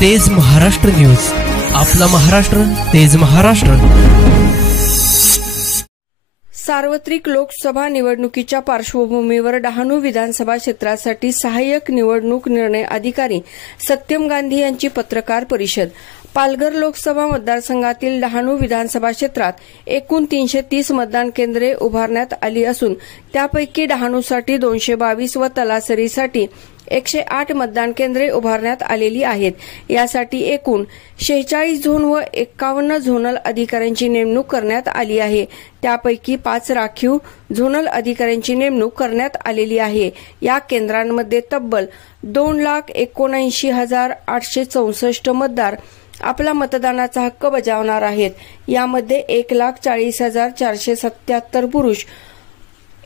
तेज महाराष्ट्र न्यूज, आपला महाराष्ट्र, तेज महाराष्ट्र। सार्वत्रिक लोकसभा निवडणुकीच्या पार्श्वभूमीवर डहाणू विधानसभा क्षेत्रासाठी सहाय्यक निवडणूक निर्णय अधिकारी सत्यम गांधी यांची पत्रकार परिषद। पालघर लोकसभा मतदारसंघातील डहाणू विधानसभा क्षेत्रात एकूण 330 मतदान केंद्रे उभारण्यात आली असून त्यापैकी डहाणूसाठी 222 व तलासरीसाठी 108 मतदान केंद्रे उभारण्यात आलेली आहेत। यासाठी एकूण 46 झोन व 51 झोनल अधिकाऱ्यांची नेमणूक करण्यात आली आहे। त्यापैकी 5 राखीव झोनल अधिकाऱ्यांची नेमणूक करण्यात आलेली आहे। या केंद्रांमध्ये तब्बल 2,79,864 मतदार आपला मतदानाचा हक्क बजावणार आहेत। यामध्ये 1,40,477 पुरुष,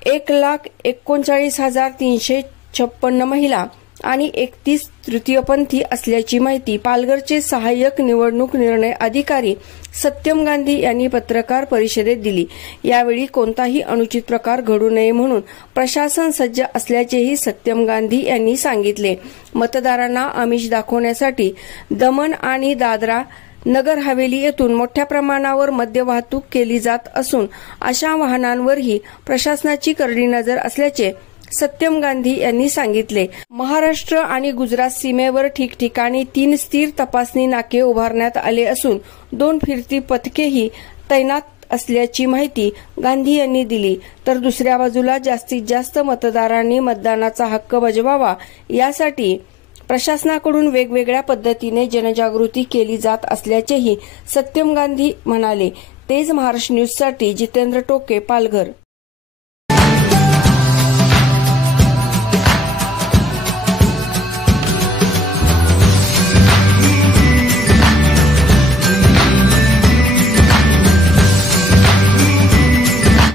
1,39,356 महिला आणि 31 तृतीयपंथी असल्याची माहिती पालघरचे सहाय्यक निवडणूक निर्णय अधिकारी सत्यम गांधी यांनी पत्रकार परिषदेत दिली। यावेळी कोणताही अनुचित प्रकार घडू नये म्हणून प्रशासन सज्ज असल्याचेही सत्यम गांधी यांनी सांगितले। मतदारांना आमिष दाखवण्यासाठी दमण आणि दादरा नगर हवेली येथून मोठ्या प्रमाणावर मद्य वाहतूक केली जात असून अशा वाहनांवरही प्रशासनाची करडी नजर असल्याचे सत्यम गांधी यांनी सांगितले। महाराष्ट्र आणि गुजरात सीमेवर ठिकठिकाणी 3 स्थिर तपासणी नाके उभारण्यात आले असून 2 फिरती पथकेही तैनात असल्याची माहिती गांधी यांनी दिली। तर दुसऱ्या बाजूला जास्तीत जास्त मतदारांनी मतदानाचा हक्क बजवावा यासाठी प्रशासनाकडून वेगवेगळ्या पद्धतीने जनजागृती केली जात असल्याचेही सत्यम गांधी म्हणाले। तेज महाराष्ट्र न्यूजसाठी जितेंद्र टोके, पालघर।